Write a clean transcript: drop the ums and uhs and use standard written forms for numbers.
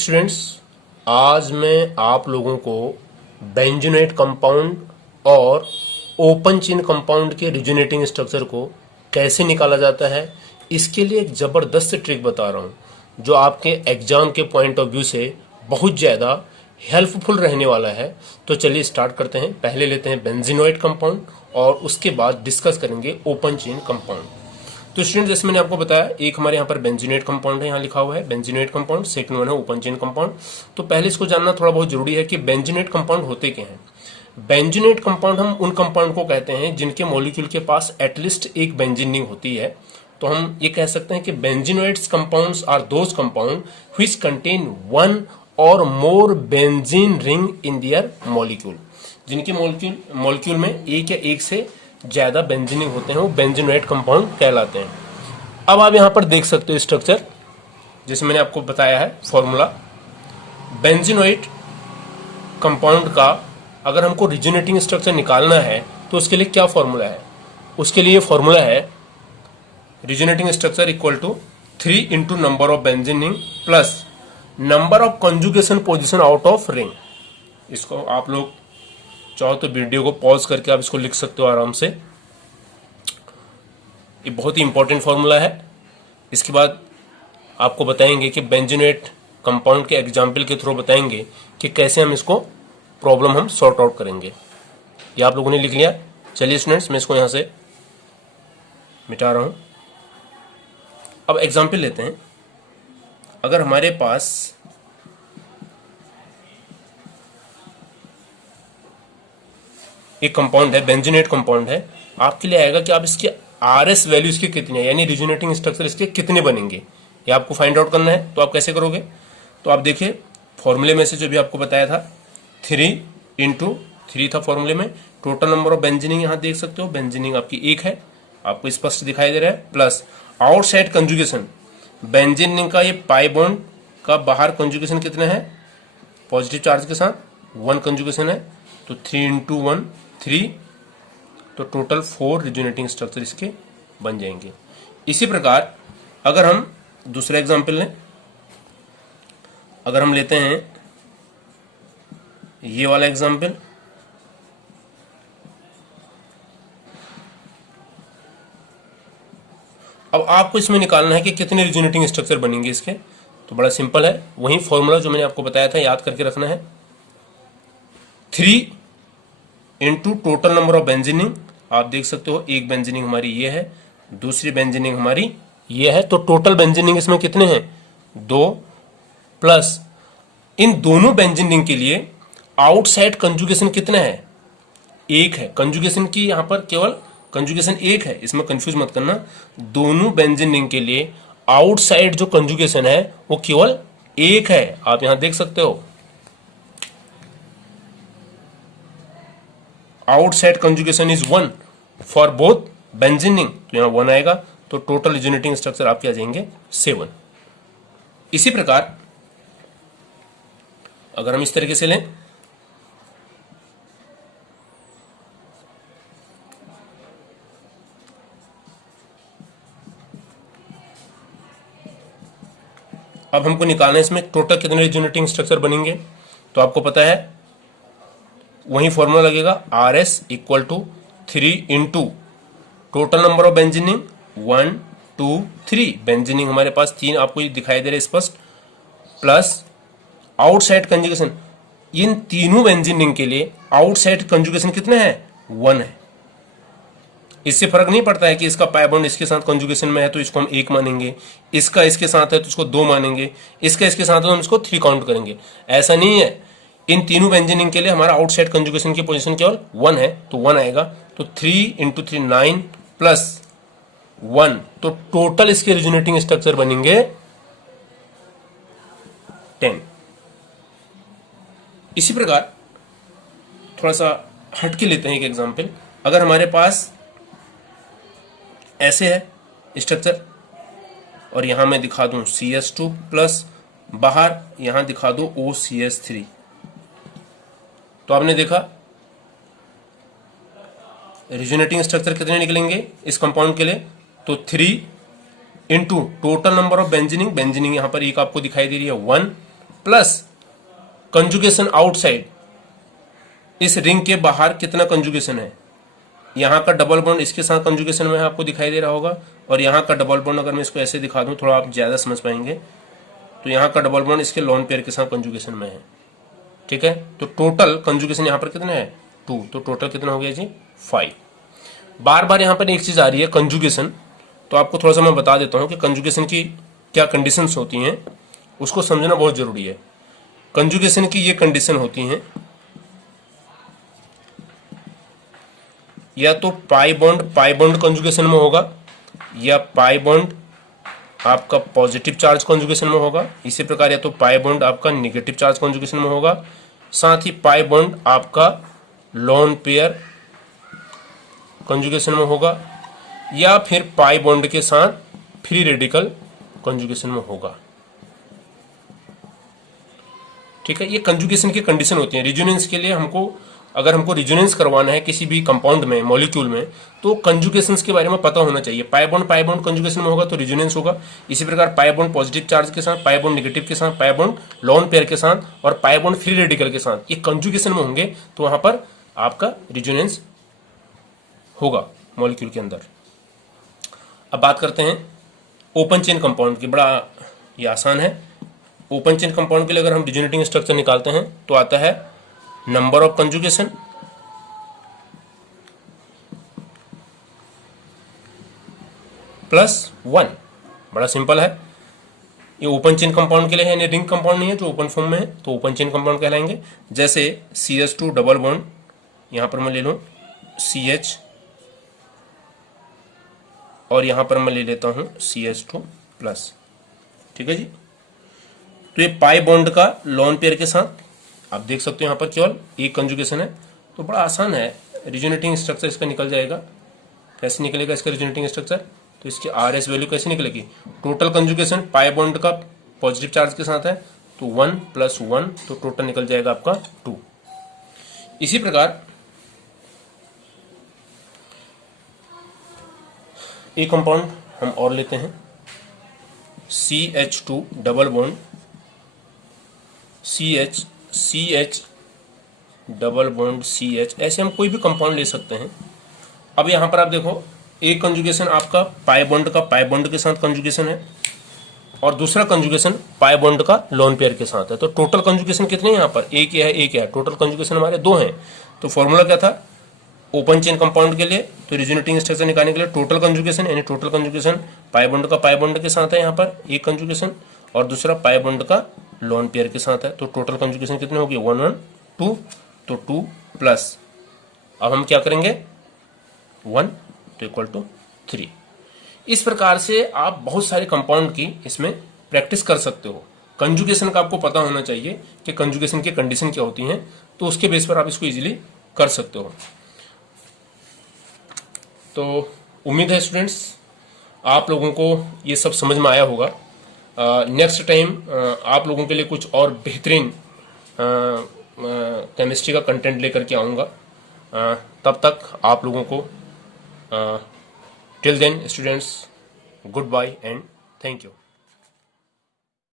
Students, आज मैं आप लोगों को बेंजोनेट कंपाउंड और ओपन चेन कंपाउंड के रिजोनेटिंग स्ट्रक्चर को कैसे निकाला जाता है, इसके लिए एक ज़बरदस्त ट्रिक बता रहा हूँ जो आपके एग्जाम के पॉइंट ऑफ व्यू से बहुत ज़्यादा हेल्पफुल रहने वाला है। तो चलिए स्टार्ट करते हैं। पहले लेते हैं बेंजीनोइड कंपाउंड और उसके बाद डिस्कस करेंगे ओपन चेन कंपाउंड। तो स्टूडेंट, जैसे मैंने आपको बताया, एक हमारे यहाँ पर बेंजीनेट कंपाउंड है, यहाँ लिखा हुआ है बेंजीनेट कंपाउंड, सेकंड वन है ओपन चेन कंपाउंड। तो पहले इसको जानना थोड़ा बहुत जरूरी है कि बेंजीनेट कंपाउंड होते क्या हैं। बेंजीनेट कंपाउंड हम उन कंपाउंड को कहते हैं जिनके मॉलिक्यूल के पास एटलीस्ट एक बेंजीन रिंग होती है। तो हम ये कह सकते हैं कि benzenoids compounds are those compound which contain one or more benzene ring in their molecule. जिनके मॉलिक्यूल में एक या एक से ज्यादा बेंजीन होते हैं वो बेंजीनोइड कंपाउंड कहलाते हैं। अब आप यहां पर देख सकते हो स्ट्रक्चर, जैसे मैंने आपको बताया है फॉर्मूला। बेंजीनोइड कंपाउंड का अगर हमको रिजोनेटिंग स्ट्रक्चर निकालना है तो उसके लिए क्या फॉर्मूला है? उसके लिए फॉर्मूला है resonating structure equal to 3 into number of benzene ring plus number of conjugation position out of ring. इसको आप लोग चाहो तो वीडियो को पॉज करके आप इसको लिख सकते हो आराम से। ये बहुत ही इंपॉर्टेंट फॉर्मूला है। इसके बाद आपको बताएंगे कि बेंजीनेट कंपाउंड के एग्जाम्पल के थ्रू बताएंगे कि कैसे हम इसको प्रॉब्लम हम सॉर्ट आउट करेंगे। ये आप लोगों ने लिख लिया। चलिए स्टूडेंट्स, मैं इसको यहां से मिटा रहा हूं। अब एग्जाम्पल लेते हैं। अगर हमारे पास एक कंपाउंड है, बेंजीनेट कंपाउंड है, आपके लिए आएगा कि आप इसके आरएस वैल्यू इसके कितने हैं, यानी रिजोनेटिंग स्ट्रक्चर इसके कितने बनेंगे, ये आपको फाइंड आउट करना है। तो आप कैसे करोगे? तो आप देखिए फॉर्मूले में से जो भी आपको बताया था 3 इंटू 3 था फॉर्मूले में। टोटल नंबर ऑफ बेंजीनिंग यहाँ देख सकते हो, बेंजीनिंग आपकी एक है, आपको स्पष्ट दिखाई दे रहा है, प्लस आउटसाइड कंजुगेशन। बेंजीनिंग का ये पाई बॉन्ड का बाहर कंजुगेशन कितना है? पॉजिटिव चार्ज के साथ 1 कंजुगेशन है, तो 3 इंटू 1 3, तो टोटल 4 रिजोनेटिंग स्ट्रक्चर इसके बन जाएंगे। इसी प्रकार अगर हम दूसरा एग्जांपल लें, अगर हम लेते हैं ये वाला एग्जांपल, अब आपको इसमें निकालना है कि कितने रिजोनेटिंग स्ट्रक्चर बनेंगे इसके। तो बड़ा सिंपल है, वही फॉर्मूला जो मैंने आपको बताया था याद करके रखना है। 3 इंटू टोटल नंबर ऑफ बेंजीनिंग, आप देख सकते हो एक बेंजीनिंग हमारी ये है, दूसरी बेंजीनिंग हमारी ये है, तो टोटल बेंजीनिंग इसमें कितने हैं? 2, प्लस इन दोनों बेंजीनिंग के लिए आउटसाइड कंजुगेशन कितना है? 1 है। कंजुगेशन की यहां पर केवल कंजुगेशन 1 है, इसमें कंफ्यूज मत करना। दोनों बेंजीनिंग के लिए आउटसाइड जो कंजुगेशन है वो केवल 1 है, आप यहां देख सकते हो। Outside conjugation is 1 for both benzene ring, तो यहां 1 आएगा, तो टोटल रिजोनेटिंग स्ट्रक्चर आपके आ जाएंगे 7। इसी प्रकार अगर हम इस तरीके से लें, अब हमको निकालना है इसमें टोटल कितने रिजोनेटिंग स्ट्रक्चर बनेंगे। तो आपको पता है वही फॉर्मूला लगेगा, R S equal to 3 into total number of benzene ring 1 2 3, benzene ring हमारे पास 3 आपको दिखाई दे रहे स्पष्ट, प्लस आउटसाइड कंजुगेशन। इन तीनों बेंजीनिंग के लिए आउटसाइड कंजुगेशन कितना है? 1 है। इससे फर्क नहीं पड़ता है कि इसका पाई बॉन्ड इसके साथ कंजुगेशन में है तो इसको हम 1 मानेंगे, इसका इसके साथ है तो इसको 2 मानेंगे, इसका इसके साथ है तो हम इसको 3 काउंट करेंगे। ऐसा नहीं है, इन तीनों बेंजीनिंग के लिए हमारा आउटसाइड कंजुगेशन की पोजीशन केवल 1 है, तो 1 आएगा। तो 3 इंटू 3 9 प्लस 1, तो टोटल इसके रिजोनेटिंग स्ट्रक्चर बनेंगे 10। इसी प्रकार थोड़ा सा हट के लेते हैं एक एग्जांपल। अगर हमारे पास ऐसे है स्ट्रक्चर और यहां मैं दिखा दूं CS2 प्लस बाहर यहां दिखा दूं OCS3, तो आपने देखा रिजोनेटिंग स्ट्रक्चर कितने निकलेंगे इस कंपाउंड के लिए? तो 3 इंटू टोटल नंबर ऑफ बेंजीनिंग, बेंजीनिंग यहां पर एक आपको दिखाई दे रही है 1, प्लस कंजुगेशन आउटसाइड, इस रिंग के बाहर कितना कंजुगेशन है, यहाँ का डबल बॉन्ड इसके साथ कंजुगेशन में आपको दिखाई दे रहा होगा, और यहाँ का डबल बॉन्ड अगर मैं इसको ऐसे दिखा दूं थोड़ा आप ज़्यादा समझ पाएंगे, तो यहाँ का डबल बॉन्ड इसके लोन पेयर के साथ कंजुगेशन में है। ठीक है, तो टोटल कंजुगेशन यहाँ पर कितना है 2, तो टोटल कितना हो गया जी 5। बार बार यहाँ पर एक चीज़ आ रही है कंजुगेशन, तो आपको थोड़ा सा मैं बता देता हूँ कि कंजुगेशन की क्या कंडीशंस होती हैं, उसको समझना बहुत जरूरी है। कंजुगेशन की ये कंडीशन होती हैं, या तो पाई बॉन्ड कंजुगेशन में होगा, या पाई बॉन्ड आपका पॉजिटिव चार्ज कंजुगेशन में होगा, इसी प्रकार या तो पाई बॉन्ड आपका निगेटिव चार्ज कंजुगेशन में होगा, साथ ही पाई बॉन्ड आपका लोन पेयर कंजुगेशन में होगा, या फिर पाई बॉन्ड के साथ फ्री रेडिकल कंजुगेशन में होगा। ठीक है, ये कंजुगेशन की कंडीशन होती है। रिजोनेंस के लिए अगर हमको रिजोनेंस करवाना है किसी भी कंपाउंड में, मॉलिक्यूल में, तो कंजुगेशंस के बारे में पता होना चाहिए। पाई बॉन्ड कंजुगेशन में होगा तो रिजोनेंस होगा, इसी प्रकार पाई बॉन्ड पॉजिटिव चार्ज के साथ, पाई बॉन्ड नेगेटिव के साथ, पाई बॉन्ड लोन पेयर के साथ, और पाई बॉन्ड फ्री रेडिकल के साथ, ये कंजुगेशन में होंगे तो वहां पर आपका रिजोनेंस होगा मॉलिक्यूल के अंदर। अब बात करते हैं ओपन चेन कंपाउंड की। बड़ा ये आसान है। ओपन चेन कंपाउंड के लिए अगर हम रिजोनेटिंग स्ट्रक्चर निकालते हैं तो आता है नंबर ऑफ कंजुगेशन प्लस 1। बड़ा सिंपल है। ये ओपन चेन कंपाउंड के लिए है, यानी रिंग कंपाउंड नहीं है जो ओपन फॉर्म में है, तो ओपन चेन कंपाउंड कहलाएंगे। जैसे CH2 डबल बॉन्ड, यहां पर मैं ले लूं CH, और यहां पर मैं ले लेता हूं CH2 प्लस। ठीक है जी, तो ये पाई बॉन्ड का लोन पेयर के साथ आप देख सकते हो यहाँ पर केवल एक कंजुगेशन है, तो बड़ा आसान है। रिजोनेटिंग स्ट्रक्चर इसका निकल जाएगा। कैसे निकलेगा इसका रिजोनेटिंग स्ट्रक्चर, तो इसकी RS वैल्यू कैसे निकलेगी, टोटल कंजुगेशन पाई बॉन्ड का पॉजिटिव चार्ज के साथ है तो 1 + 1, तो टोटल निकल जाएगा आपका 2। इसी प्रकार एक कंपाउंड हम और लेते हैं, CH2 double bond CH double bond CH, ऐसे हम कोई भी कंपाउंड ले सकते हैं। अब यहां पर आप देखो, एक कंजुगेशन आपका पाई बॉन्ड के साथ कंजुगेशन है, और दूसरा कंजुगेशन पाई बॉन्ड का लोन पेयर के साथ है। तो टोटल कंजुगेशन कितने हैं यहाँ पर, एक ही है, टोटल कंजुगेशन हमारे 2 हैं। तो फॉर्मूला क्या था ओपन चेन कंपाउंड के लिए, तो रिजोनेटिंग स्ट्रक्चर निकालने के लिए टोटल कंजुगेशन, यानी टोटल कंजुगेशन पाई बॉन्ड के साथ है यहाँ पर एक कंजुगेशन, और दूसरा पाई बॉन्ड का लोन पेयर के साथ है। तो टोटल कंजुगेशन कितने होगी 1 1 2, तो 2 प्लस, अब हम क्या करेंगे 1 तो इक्वल टू 3। इस प्रकार से आप बहुत सारे कंपाउंड की इसमें प्रैक्टिस कर सकते हो। कंजुगेशन का आपको पता होना चाहिए कि कंजुगेशन की कंडीशन क्या होती हैं, तो उसके बेस पर आप इसको इजीली कर सकते हो। तो उम्मीद है स्टूडेंट्स आप लोगों को ये सब समझ में आया होगा। नेक्स्ट टाइम आप लोगों के लिए कुछ और बेहतरीन केमिस्ट्री का कंटेंट लेकर के आऊँगा। तब तक आप लोगों को till then students, goodbye and thank you.